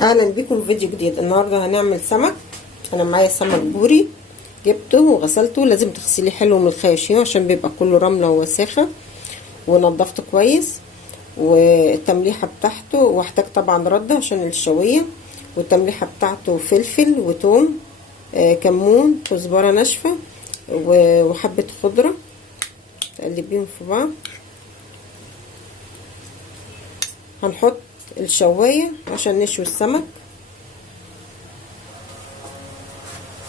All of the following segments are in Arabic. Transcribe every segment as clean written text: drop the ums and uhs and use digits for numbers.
اهلا بيكم في فيديو جديد. النهارده هنعمل سمك. انا معايا سمك بوري، جبته وغسلته. لازم تغسليه حلو من الخياشيم عشان بيبقى كله رمله ووساخه، ونضفته كويس. والتمليحه بتاعته، واحتاج طبعا رده عشان الشويه. والتمليحه بتاعته فلفل وتوم، كمون، كزبره ناشفه، وحبه خضره. تقلبيهم في بعض. هنحط الشوايه عشان نشوي السمك.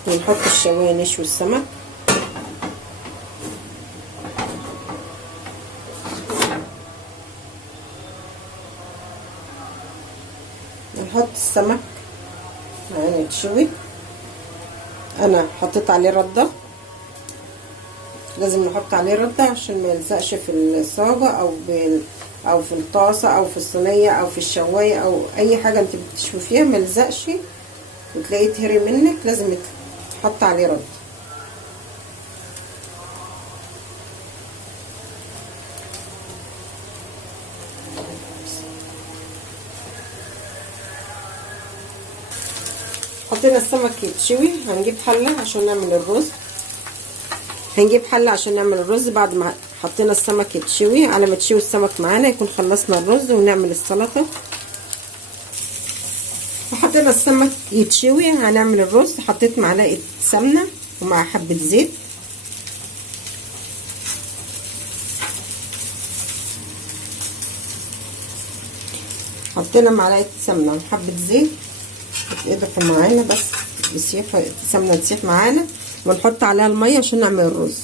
ونحط الشوايه نشوي السمك. نحط السمك معانا يتشوي. انا حطيت عليه رده، لازم نحط عليه رده عشان ما يلزقش في الصاجه او في الطاسه او في الصينيه او في الشوايه او اي حاجه انت بتشوي فيها، ما يلزقش وتلاقيه تهري منك. لازم تحط عليه رده. حطينا السمك يتشوي. هنجيب حله عشان نعمل الرز. بعد ما حطينا السمك يتشوي، على ما تشوي السمك معانا يكون خلصنا الرز ونعمل السلطه. وحطينا السمك يتشوي هنعمل الرز. حطيت معلقه سمنه ومع حبه زيت. حطينا معلقه سمنه وحبه زيت يضيفوا معانا، بس السمنه تسيح معانا، ونحط عليها الميه عشان نعمل الرز.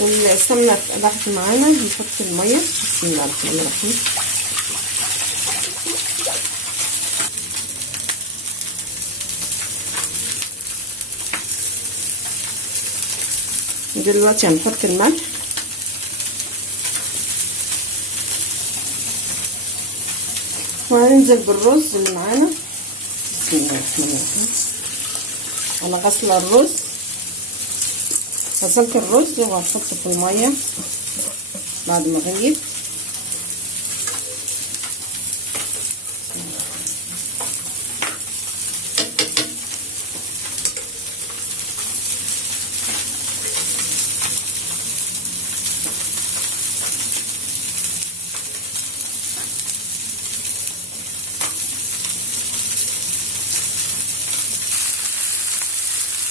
والسمنه اتقدحت معانا، نحط الميه. بسم الله الرحمن الرحيم. دلوقتي هنحط الملح. وهننزل بالرز اللي معانا. بسم الله الرحمن الرحيم. انا غسله الرز، غسلت الرز وهحطه في الميه بعد ما غليت.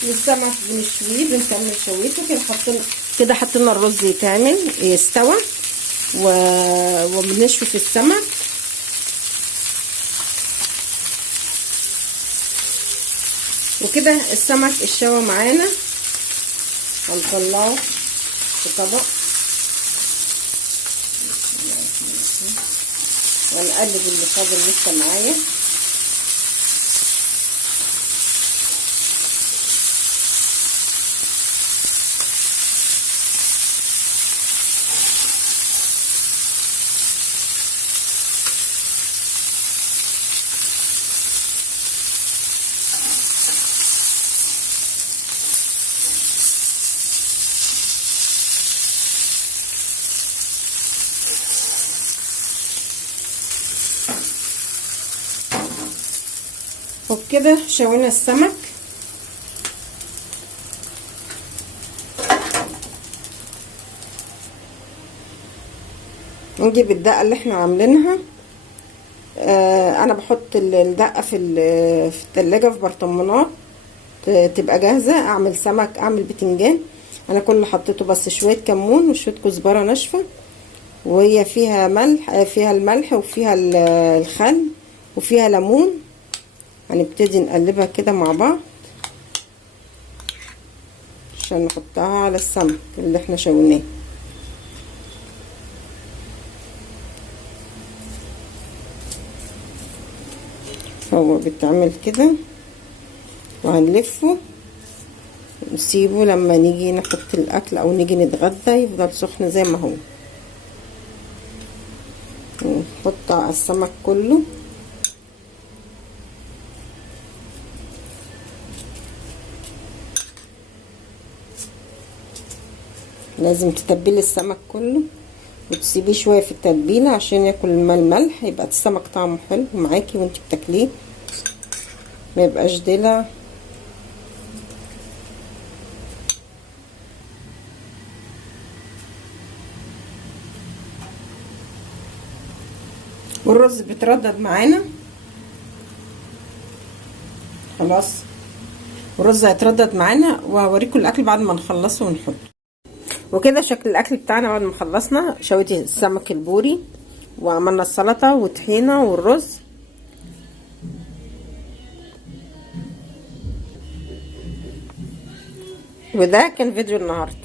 والسمك بنشويه، بنكمل شويته كده. حطينا الرز يستوى وبنشوي في السمك. وكده السمك اتشوى معانا. هنطلعه في طبق ونقلب اللي فاضل لسه معايا. وبكده شوينا السمك. نجيب الدقه اللي احنا عاملينها. انا بحط الدقه في التلاجة في برطمانات تبقى جاهزه. اعمل سمك، اعمل بتنجان. انا كل اللي حطيته بس شويه كمون وشويه كزبره ناشفه، وهي فيها ملح، فيها الملح وفيها الخل وفيها ليمون. هنبتدي نقلبها كده مع بعض عشان نحطها على السمك اللي احنا شويناه. هو بيتعمل كده، وهنلفه ونسيبه لما نيجي نحط الاكل او نيجي نتغدى يفضل سخن زي ما هو. نحط على السمك كله. لازم تتبلي السمك كله وتسيبيه شويه في التتبيله عشان ياكل الملح، يبقى السمك طعمه حلو معاكي وانت بتاكليه، ما يبقاش دلع. والرز بيتردد معانا خلاص، والرز هيتردد معانا، وهوريكم الاكل بعد ما نخلصه ونحطه. وكده شكل الاكل بتاعنا بعد ما خلصنا. شوية السمك البوري، وعملنا السلطه وطحينه والرز. وده كان فيديو النهارده.